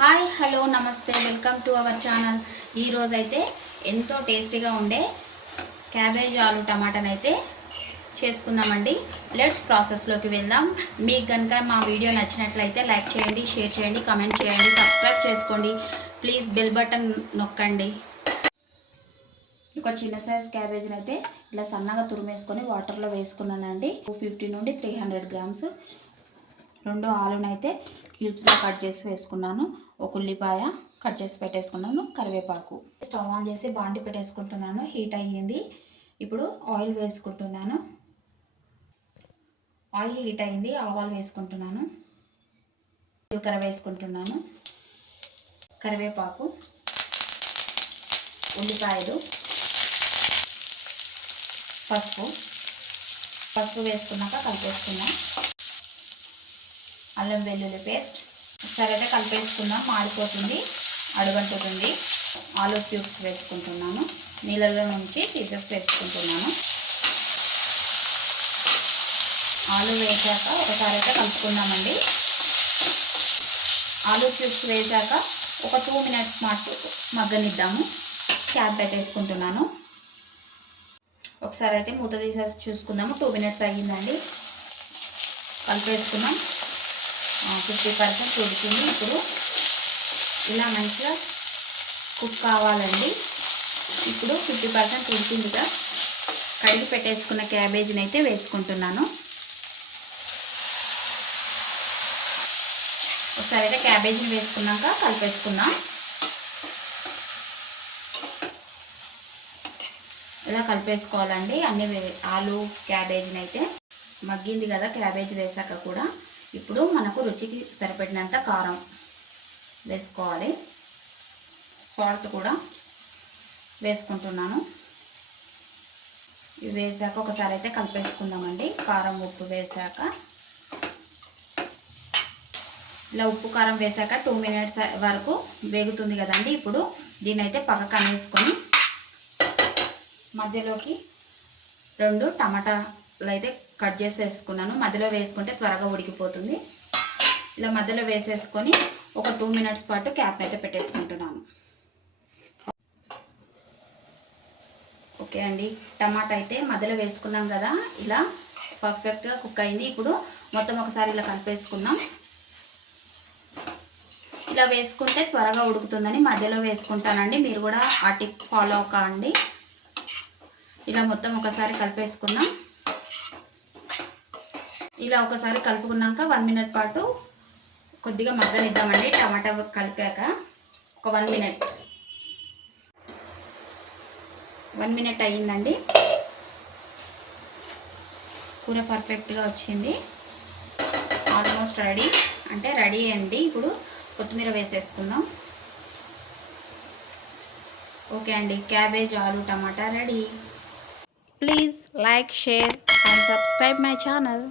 Hi hello నమస్తే welcome to our channel. ఈరోజు అయితే ఎంతో టేస్టీగా ఉండే క్యాబేజ్ ఆలు టమాటాని అయితే చేసుకుందామండి లెట్స్ ప్రాసెస్లోకి వెళ్దాం. మీకు కనుక మా వీడియో నచ్చినట్లయితే లైక్ చేయండి షేర్ చేయండి కామెంట్ చేయండి సబ్స్క్రైబ్ చేసుకోండి. ప్లీజ్ బెల్ బటన్ నొక్కండి. ఒక చిన్న సైజ్ క్యాబేజ్ని అయితే ఇలా సన్నగా తురిమేసుకొని వాటర్లో వేసుకున్నానండి. టూ ఫిఫ్టీ నుండి త్రీ హండ్రెడ్ గ్రామ్స్ రెండు ఆలునైతే క్యూబ్స్లో కట్ చేసి వేసుకున్నాను. ఒక ఉల్లిపాయ కట్ చేసి పెట్టేసుకున్నాను కరివేపాకు. స్టవ్ ఆన్ చేసి బాండి పెట్టేసుకుంటున్నాను హీట్ అయ్యింది. ఇప్పుడు ఆయిల్ వేసుకుంటున్నాను. ఆయిల్ హీట్ అయింది ఆవాలు వేసుకుంటున్నాను. జీలకర్ర వేసుకుంటున్నాను. కరివేపాకు. ఉల్లిపాయలు. పసుపు. పసుపు వేసుకున్నాక కలిపేసుకున్నాం అల్లం వెల్లుల్లి పేస్ట్. ఒకసారి అయితే కలిపేసుకుందాం. మాడిపోతుంది అడుగంటుతుంది. ఆలూ క్యూబ్స్ వేసుకుంటున్నాను. నీళ్ళలో నుంచి పీసెస్ వేసుకుంటున్నాను. ఆలు వేసాక ఒకసారి అయితే కలుపుకున్నామండి ఆలూ క్యూబ్స్ వేసాక ఒక టూ మినిట్స్ మాటు మగ్గనిద్దాము. క్యాప్ పెట్టేసుకుంటున్నాను. ఒకసారి అయితే మూత తీసేసి చూసుకుందాము. టూ మినిట్స్ అయ్యిందండి. కలిపేసుకున్నాం ఫిఫ్టీ పర్సెంట్ ఉడికింది. ఇప్పుడు ఇలా మంచిగా కుక్ కావాలండి. ఇప్పుడు ఫిఫ్టీ పర్సెంట్ ఉడికిందిగా కడిగి పెట్టేసుకున్న క్యాబేజీని అయితే వేసుకుంటున్నాను. ఒకసారి అయితే క్యాబేజీని వేసుకున్నాక కలిపేసుకుందాం. ఇలా కలిపేసుకోవాలండి. అన్ని ఆలు క్యాబేజీని అయితే మగ్గింది కదా క్యాబేజీ వేసాక కూడా. ఇప్పుడు మనకు రుచికి సరిపడినంత కారం వేసుకోవాలి. సాల్ట్ కూడా వేసుకుంటున్నాను. ఇవి వేసాక ఒకసారి అయితే కలిపేసుకుందామండి. కారం ఉప్పు వేసాక. ఇలా ఉప్పు కారం వేసాక టూ మినిట్స్ వరకు వేగుతుంది కదండి. ఇప్పుడు దీని అయితే పక్కకు అనేసుకొని మధ్యలోకి రెండు టమాటా అయితే కట్ చేసేసుకున్నాను. మధ్యలో వేసుకుంటే త్వరగా ఉడికిపోతుంది. ఇలా మధ్యలో వేసేసుకొని ఒక టూ మినిట్స్ పాటు క్యాప్ అయితే పెట్టేసుకుంటున్నాను. ఓకే అండి. టమాటా అయితే మధ్యలో వేసుకున్నాం కదా. ఇలా పర్ఫెక్ట్గా కుక్ అయింది. ఇప్పుడు మొత్తం ఒకసారి ఇలా కలిపేసుకున్నాం ఇలా వేసుకుంటే త్వరగా ఉడుకుతుందని మధ్యలో వేసుకుంటానండి. మీరు కూడా ఆ టిప్ ఫాలో కాండి ఇలా మొత్తం ఒకసారి కలిపేసుకున్నాం ఇలా ఒకసారి కలుపుకున్నాక వన్ మినిట్ పాటు కొద్దిగా మగ్గనిద్దామండి. టమాటా కలిపాక ఒక వన్ మినిట్. వన్ మినిట్ అయ్యిందండి. కూర పర్ఫెక్ట్గా వచ్చింది. Almost ready. అంటే రెడీ అండి. ఇప్పుడు కొత్తిమీర వేసేసుకుందాం. ఓకే అండి. క్యాబేజ్ ఆలు టమాటా ready. Please like share and subscribe my channel.